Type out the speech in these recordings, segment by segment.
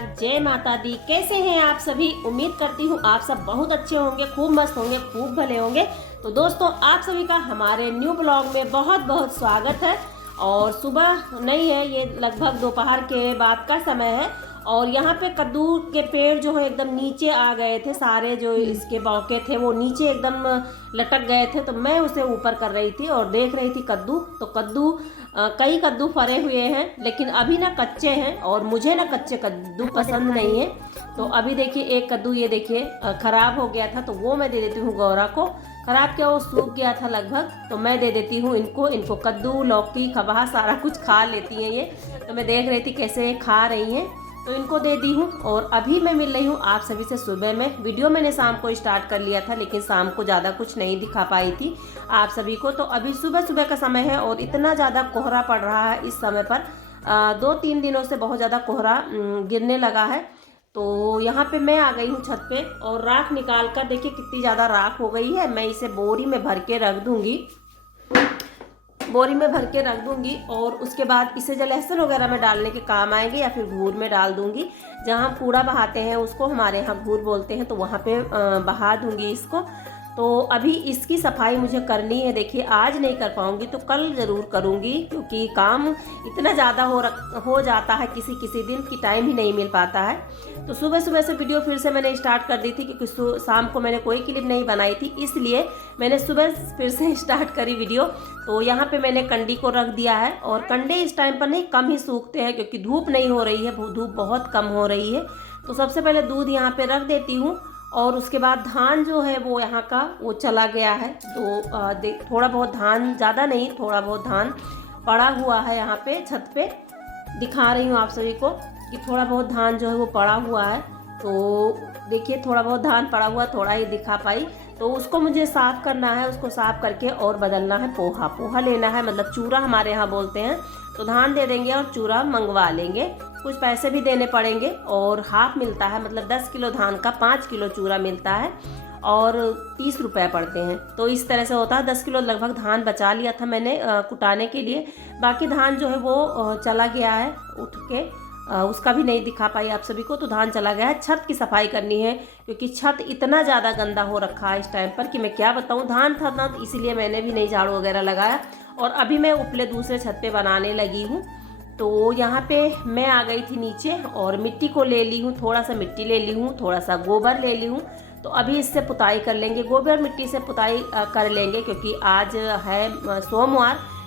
नमस्कार, जय माता दी। कैसे हैं आप सभी? उम्मीद करती हूँ आप सब बहुत अच्छे होंगे, खूब मस्त होंगे, खूब भले होंगे। तो दोस्तों, आप सभी का हमारे न्यू ब्लॉग में बहुत बहुत स्वागत है। और सुबह नहीं है, ये लगभग दोपहर के बाद का समय है। और यहाँ पे कद्दू के पेड़ जो है एकदम नीचे आ गए थे, सारे जो इसके बौके थे वो नीचे एकदम लटक गए थे। तो मैं उसे ऊपर कर रही थी और देख रही थी कद्दू। तो कद्दू कई कद्दू फरे हुए हैं, लेकिन अभी ना कच्चे हैं और मुझे ना कच्चे कद्दू पसंद नहीं है। तो अभी देखिए एक कद्दू, ये देखिए खराब हो गया था, तो वो मैं दे देती हूँ गौरा को। खराब क्या, वो सूख गया था लगभग, तो मैं दे देती हूँ इनको कद्दू, लौकी, खबा सारा कुछ खा लेती हैं ये। तो मैं देख रही थी कैसे खा रही हैं, तो इनको दे दी हूँ। और अभी मैं मिल रही हूँ आप सभी से सुबह में। वीडियो मैंने शाम को स्टार्ट कर लिया था, लेकिन शाम को ज़्यादा कुछ नहीं दिखा पाई थी आप सभी को। तो अभी सुबह सुबह का समय है और इतना ज़्यादा कोहरा पड़ रहा है इस समय पर। 2-3 दिनों से बहुत ज़्यादा कोहरा गिरने लगा है। तो यहाँ पे मैं आ गई हूँ छत पे और राख निकाल कर देखिए कितनी ज़्यादा राख हो गई है। मैं इसे बोरी में भर के रख दूँगी, बोरी में भर के रख दूंगी। और उसके बाद इसे जो लहसुन वगैरह में डालने के काम आएंगे, या फिर घूर में डाल दूंगी। जहाँ कूड़ा बहाते हैं उसको हमारे यहाँ घूर बोलते हैं, तो वहाँ पे बहा दूंगी इसको। तो अभी इसकी सफाई मुझे करनी है। देखिए आज नहीं कर पाऊंगी तो कल ज़रूर करूंगी, क्योंकि काम इतना ज़्यादा हो जाता है किसी किसी दिन कि टाइम ही नहीं मिल पाता है। तो सुबह सुबह से वीडियो फिर से मैंने स्टार्ट कर दी थी, क्योंकि शाम को मैंने कोई क्लिप नहीं बनाई थी, इसलिए मैंने सुबह फिर से स्टार्ट करी वीडियो। तो यहाँ पे मैंने कंडी को रख दिया है, और कंडे इस टाइम पर नहीं, कम ही सूखते हैं क्योंकि धूप नहीं हो रही है, धूप बहुत कम हो रही है। तो सबसे पहले दूध यहाँ पे रख देती हूँ। और उसके बाद धान जो है वो यहाँ का वो चला गया है। तो थोड़ा बहुत धान, ज़्यादा नहीं, थोड़ा बहुत धान पड़ा हुआ है यहाँ पे छत पे। दिखा रही हूँ आप सभी को कि थोड़ा बहुत धान जो है वो पड़ा हुआ है। तो देखिए थोड़ा बहुत धान पड़ा हुआ, थोड़ा ही दिखा पाई। तो उसको मुझे साफ़ करना है, उसको साफ़ करके और बदलना है। पोहा लेना है, मतलब चूरा हमारे यहाँ बोलते हैं। तो धान दे देंगे और चूरा मंगवा लेंगे। कुछ पैसे भी देने पड़ेंगे, और हाफ मिलता है, मतलब 10 किलो धान का 5 किलो चूरा मिलता है और 30 रुपये पड़ते हैं। तो इस तरह से होता है। 10 किलो लगभग धान बचा लिया था मैंने कुटाने के लिए। बाकी धान जो है वो चला गया है उठ के, उसका भी नहीं दिखा पाई आप सभी को। तो धान चला गया है। छत की सफाई करनी है, क्योंकि छत इतना ज़्यादा गंदा हो रखा है इस टाइम पर कि मैं क्या बताऊँ। धान था ना, तो इसीलिए मैंने भी नहीं झाड़ू वगैरह लगाया। और अभी मैं उपले दूसरे छत पे बनाने लगी हूँ। तो यहाँ पे मैं आ गई थी नीचे और मिट्टी को ले ली हूँ, थोड़ा सा मिट्टी ले ली हूँ, थोड़ा सा गोबर ले ली हूँ। तो अभी इससे पुताई कर लेंगे, गोबर मिट्टी से पुताई कर लेंगे, क्योंकि आज है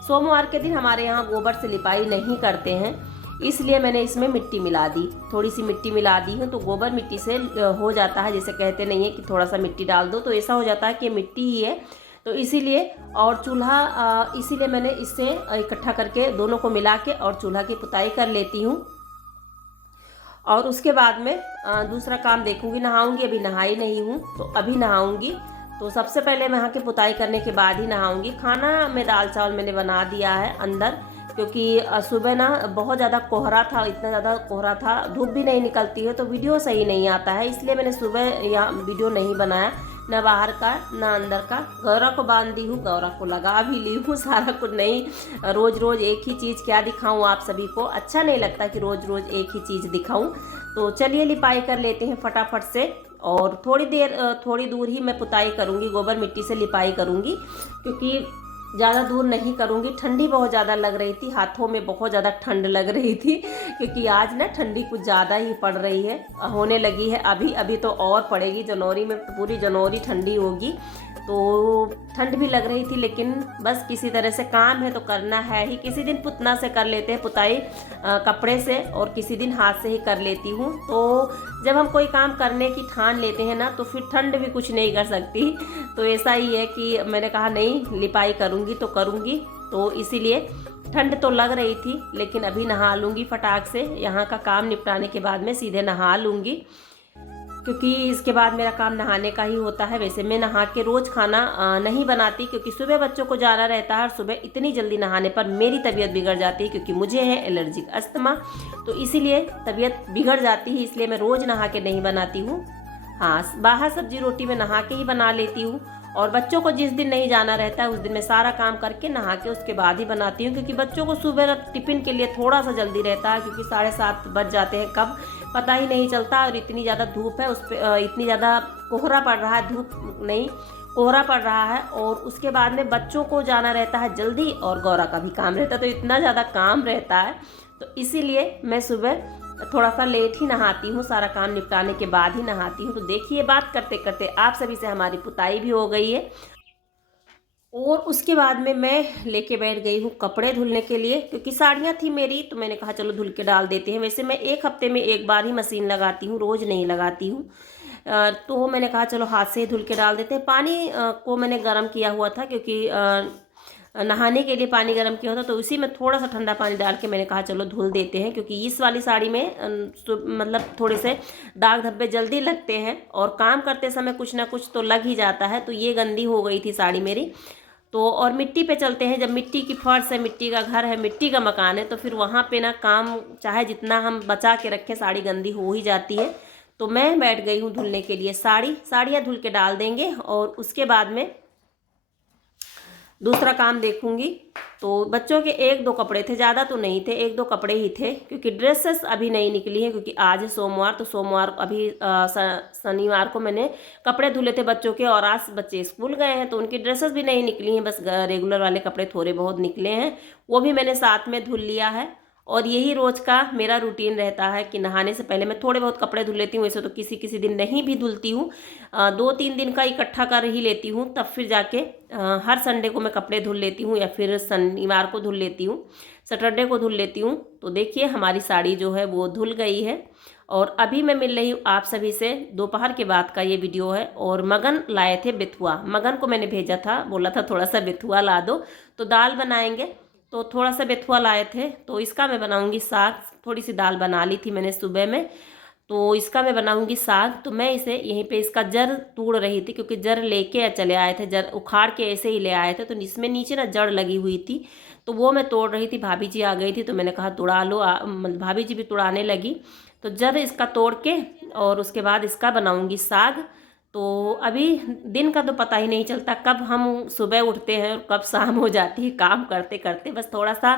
सोमवार के दिन हमारे यहाँ गोबर से लिपाई नहीं करते हैं, इसलिए मैंने इसमें मिट्टी मिला दी, थोड़ी सी मिट्टी मिला दी है। तो गोबर मिट्टी से हो जाता है, जैसे कहते नहीं है कि थोड़ा सा मिट्टी डाल दो, तो ऐसा हो जाता है कि मिट्टी ही है। तो इसीलिए, और चूल्हा इसीलिए मैंने इससे इकट्ठा करके दोनों को मिला के और चूल्हा की पुताई कर लेती हूँ। और उसके बाद में दूसरा काम देखूँगी, नहाऊँगी। अभी नहाई नहीं हूँ, तो अभी नहाऊँगी। तो सबसे पहले मैं यहाँ की पुताई करने के बाद ही नहाऊँगी। खाना में दाल चावल मैंने बना दिया है अंदर, क्योंकि सुबह ना बहुत ज़्यादा कोहरा था, इतना ज़्यादा कोहरा था, धूप भी नहीं निकलती है तो वीडियो सही नहीं आता है, इसलिए मैंने सुबह यहाँ वीडियो नहीं बनाया, न बाहर का न अंदर का। गौरा को बांध दी हूँ, गौरा को लगा भी ली हूँ, सारा कुछ नहीं। रोज़ रोज़ एक ही चीज़ क्या दिखाऊँ आप सभी को, अच्छा नहीं लगता कि रोज़ रोज़ एक ही चीज़ दिखाऊँ। तो चलिए लिपाई कर लेते हैं फटाफट से। और थोड़ी दूर ही मैं पुताई करूँगी, गोबर मिट्टी से लिपाई करूँगी, क्योंकि ज़्यादा दूर नहीं करूँगी। ठंडी बहुत ज़्यादा लग रही थी, हाथों में बहुत ज़्यादा ठंड लग रही थी, क्योंकि आज ना ठंडी कुछ ज़्यादा ही पड़ रही है, होने लगी है। अभी तो और पड़ेगी, जनवरी में पूरी जनवरी ठंडी होगी। तो ठंड भी लग रही थी, लेकिन बस किसी तरह से काम है तो करना है ही। किसी दिन पुतना से कर लेते हैं पुताई, कपड़े से, और किसी दिन हाथ से ही कर लेती हूँ। तो जब हम कोई काम करने की ठान लेते हैं ना, तो फिर ठंड भी कुछ नहीं कर सकती। तो ऐसा ही है कि मैंने कहा नहीं, लिपाई करूँगी तो करूँगी। तो इसीलिए ठंड तो लग रही थी, लेकिन अभी नहा लूँगी फटाक से। यहाँ का काम निपटाने के बाद मैं सीधे नहा लूँगी, क्योंकि इसके बाद मेरा काम नहाने का ही होता है। वैसे मैं नहा के रोज़ खाना नहीं बनाती, क्योंकि सुबह बच्चों को जाना रहता है, और सुबह इतनी जल्दी नहाने पर मेरी तबीयत बिगड़ जाती है, क्योंकि मुझे है एलर्जिक अस्थमा। तो इसीलिए तबीयत बिगड़ जाती है, इसलिए मैं रोज़ नहा के नहीं बनाती हूँ। हाँ, बाहर सब्जी रोटी में नहा के ही बना लेती हूँ। और बच्चों को जिस दिन नहीं जाना रहता है उस दिन मैं सारा काम करके नहा के उसके बाद ही बनाती हूँ, क्योंकि बच्चों को सुबह टिफ़िन के लिए थोड़ा सा जल्दी रहता है, क्योंकि 7:30 बज जाते हैं कब पता ही नहीं चलता। और इतनी ज़्यादा धूप है, उस पर इतनी ज़्यादा कोहरा पड़ रहा है, धूप नहीं कोहरा पड़ रहा है, और उसके बाद में बच्चों को जाना रहता है जल्दी और गौरा का भी काम रहता है, तो इतना ज़्यादा काम रहता है। तो इसीलिए मैं सुबह थोड़ा सा लेट ही नहाती हूँ, सारा काम निपटाने के बाद ही नहाती हूँ। तो देखिए बात करते करते आप सभी से हमारी पुताई भी हो गई है, और उसके बाद में मैं लेके बैठ गई हूँ कपड़े धुलने के लिए, क्योंकि साड़ियाँ थी मेरी, तो मैंने कहा चलो धुल के डाल देते हैं। वैसे मैं 1 हफ्ते में 1 बार ही मशीन लगाती हूँ, रोज़ नहीं लगाती हूँ। तो मैंने कहा चलो हाथ से ही धुल के डाल देते हैं। पानी को मैंने गर्म किया हुआ था, क्योंकि नहाने के लिए पानी गर्म किया होता, तो उसी में थोड़ा सा ठंडा पानी डाल के मैंने कहा चलो धुल देते हैं, क्योंकि इस वाली साड़ी में मतलब थोड़े से दाग धब्बे जल्दी लगते हैं और काम करते समय कुछ ना कुछ तो लग ही जाता है। तो ये गंदी हो गई थी साड़ी मेरी। तो और मिट्टी पे चलते हैं, जब मिट्टी की फर्श है, मिट्टी का घर है, मिट्टी का मकान है, तो फिर वहाँ पे ना काम चाहे जितना हम बचा के रखें साड़ी गंदी हो ही जाती है। तो मैं बैठ गई हूँ धुलने के लिए साड़ियाँ धुल के डाल देंगे, और उसके बाद में दूसरा काम देखूंगी। तो बच्चों के 1-2 कपड़े थे, ज़्यादा तो नहीं थे, 1-2 कपड़े ही थे, क्योंकि ड्रेसेस अभी नहीं निकली हैं, क्योंकि आज है सोमवार, तो सोमवार अभी शनिवार को मैंने कपड़े धुले थे बच्चों के, और आज बच्चे स्कूल गए हैं तो उनकी ड्रेसेस भी नहीं निकली हैं, बस रेगुलर वाले कपड़े थोड़े बहुत निकले हैं, वो भी मैंने साथ में धुल लिया है। और यही रोज़ का मेरा रूटीन रहता है कि नहाने से पहले मैं थोड़े बहुत कपड़े धुल लेती हूँ। वैसे तो किसी किसी दिन नहीं भी धुलती हूँ, 2-3 दिन का इकट्ठा कर ही लेती हूँ, तब फिर जाके हर संडे को मैं कपड़े धुल लेती हूँ, या फिर शनिवार को धुल लेती हूँ, सैटरडे को धुल लेती हूँ। तो देखिए हमारी साड़ी जो है वो धुल गई है, और अभी मैं मिल रही हूँ आप सभी से। दोपहर के बाद का ये वीडियो है। और मगन लाए थे बेथुआ, मगन को मैंने भेजा था, बोला था थोड़ा सा बेथुआ ला दो, तो दाल बनाएंगे, तो थोड़ा सा बेथुआ लाए थे, तो इसका मैं बनाऊंगी साग। थोड़ी सी दाल बना ली थी मैंने सुबह में, तो इसका मैं बनाऊंगी साग। तो मैं इसे यहीं पे इसका जड़ तोड़ रही थी, क्योंकि जड़ लेके चले आए थे, जड़ उखाड़ के ऐसे ही ले आए थे, तो इसमें नीचे ना जड़ लगी हुई थी, तो वो मैं तोड़ रही थी। भाभी जी आ गई थी, तो मैंने कहा तोड़ा लो, भाभी जी भी तोड़ाने लगी। तो जड़ इसका तोड़ के और उसके बाद इसका बनाऊंगी साग। तो अभी दिन का तो पता ही नहीं चलता, कब हम सुबह उठते हैं और कब शाम हो जाती है काम करते करते। बस थोड़ा सा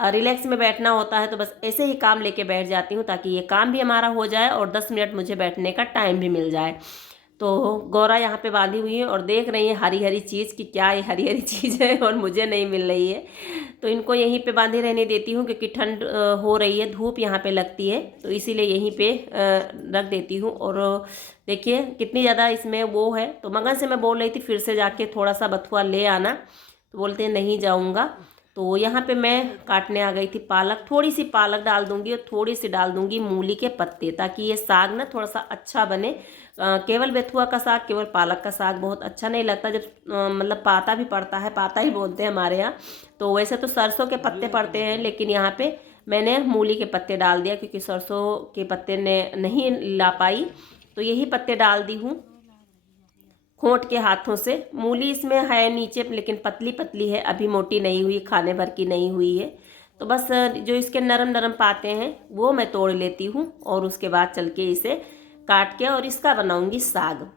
रिलैक्स में बैठना होता है, तो बस ऐसे ही काम लेके बैठ जाती हूँ, ताकि ये काम भी हमारा हो जाए और 10 मिनट मुझे बैठने का टाइम भी मिल जाए। तो गौरा यहाँ पे बांधी हुई है और देख रही है हरी हरी चीज़ कि क्या ये हरी हरी चीज़ है, और मुझे नहीं मिल रही है। तो इनको यहीं पे बांधे रहने देती हूँ, क्योंकि ठंड हो रही है, धूप यहाँ पे लगती है, तो इसीलिए यहीं पे रख देती हूँ। और देखिए कितनी ज़्यादा इसमें वो है। तो मगन से मैं बोल रही थी फिर से जाके थोड़ा सा बथुआ ले आना, तो बोलते हैं नहीं जाऊँगा। तो यहाँ पे मैं काटने आ गई थी पालक, थोड़ी सी पालक डाल दूँगी और थोड़ी सी डाल दूँगी मूली के पत्ते, ताकि ये साग ना थोड़ा सा अच्छा बने। केवल बेथुआ का साग, केवल पालक का साग बहुत अच्छा नहीं लगता, जब मतलब पाता भी पड़ता है, पाता ही बोलते हैं हमारे यहाँ। तो वैसे तो सरसों के पत्ते पड़ते हैं, लेकिन यहाँ पे मैंने मूली के पत्ते डाल दिया, क्योंकि सरसों के पत्ते ने नहीं ला पाई, तो यही पत्ते डाल दी हूँ खोंट के हाथों से। मूली इसमें है नीचे, लेकिन पतली पतली है, अभी मोटी नहीं हुई, खाने भर की नहीं हुई है। तो बस जो इसके नरम नरम पाते हैं वो मैं तोड़ लेती हूँ, और उसके बाद चल के इसे काट के और इसका बनाऊंगी साग।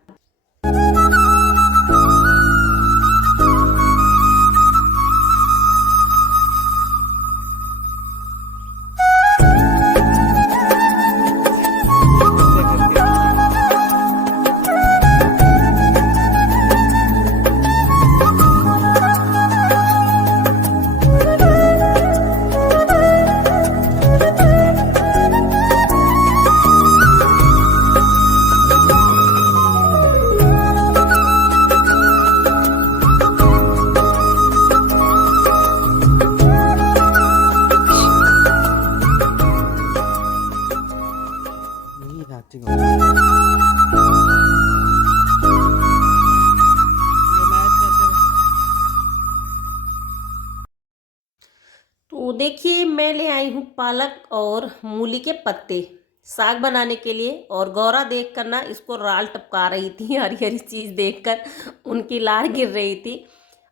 तो देखिए मैं ले आई हूँ पालक और मूली के पत्ते साग बनाने के लिए। और गौरा देख कर ना इसको राल टपका रही थी, हरी हरी चीज़ देखकर उनकी लार गिर रही थी।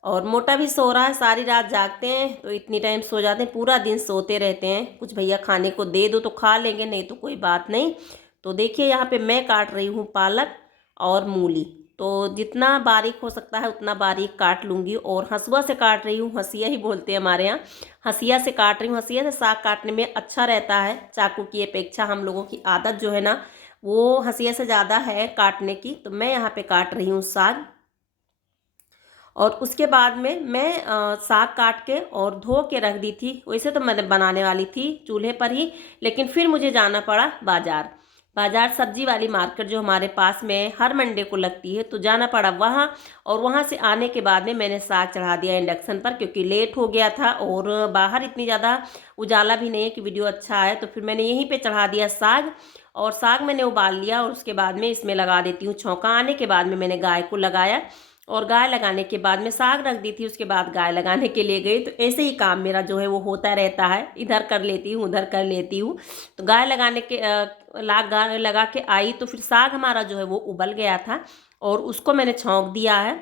और मोटा भी सो रहा है, सारी रात जागते हैं तो इतनी टाइम सो जाते हैं, पूरा दिन सोते रहते हैं। कुछ भैया खाने को दे दो तो खा लेंगे, नहीं तो कोई बात नहीं। तो देखिए यहाँ पे मैं काट रही हूँ पालक और मूली। तो जितना बारीक हो सकता है उतना बारीक काट लूँगी। और हंसुआ से काट रही हूँ, हंसिया ही बोलते हैं हमारे यहाँ, हंसिया से काट रही हूँ। हंसिया से साग काटने में अच्छा रहता है, चाकू की अपेक्षा हम लोगों की आदत जो है ना वो हंसिया से ज़्यादा है काटने की। तो मैं यहाँ पे काट रही हूँ साग। और उसके बाद में मैं साग काट के और धो के रख दी थी। वैसे तो मैंने बनाने वाली थी चूल्हे पर ही, लेकिन फिर मुझे जाना पड़ा बाज़ार सब्जी वाली मार्केट जो हमारे पास में हर मंडे को लगती है, तो जाना पड़ा वहाँ। और वहाँ से आने के बाद में मैंने साग चढ़ा दिया इंडक्शन पर, क्योंकि लेट हो गया था और बाहर इतनी ज़्यादा उजाला भी नहीं है कि वीडियो अच्छा आए। तो फिर मैंने यहीं पे चढ़ा दिया साग, और साग मैंने उबाल लिया। और उसके बाद में इसमें लगा देती हूँ छौंका। आने के बाद में मैंने गाय को लगाया, और गाय लगाने के बाद में साग रख दी थी। उसके बाद गाय लगाने के लिए गई। तो ऐसे ही काम मेरा जो है वो होता रहता है, इधर कर लेती हूँ उधर कर लेती हूँ। तो गाय लगाने के गाय लगा के आई तो फिर साग हमारा जो है वो उबल गया था, और उसको मैंने छौंक दिया है।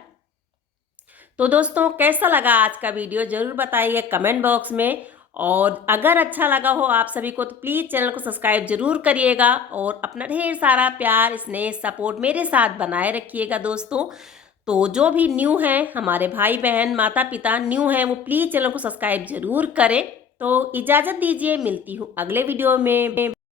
तो दोस्तों कैसा लगा आज का वीडियो ज़रूर बताइए कमेंट बॉक्स में। और अगर अच्छा लगा हो आप सभी को तो प्लीज़ चैनल को सब्सक्राइब जरूर करिएगा, और अपना ढेर सारा प्यार स्नेह सपोर्ट मेरे साथ बनाए रखिएगा दोस्तों। तो जो भी न्यू हैं, हमारे भाई बहन माता पिता न्यू हैं, वो प्लीज़ चैनल को सब्सक्राइब जरूर करें। तो इजाज़त दीजिए, मिलती हूँ अगले वीडियो में।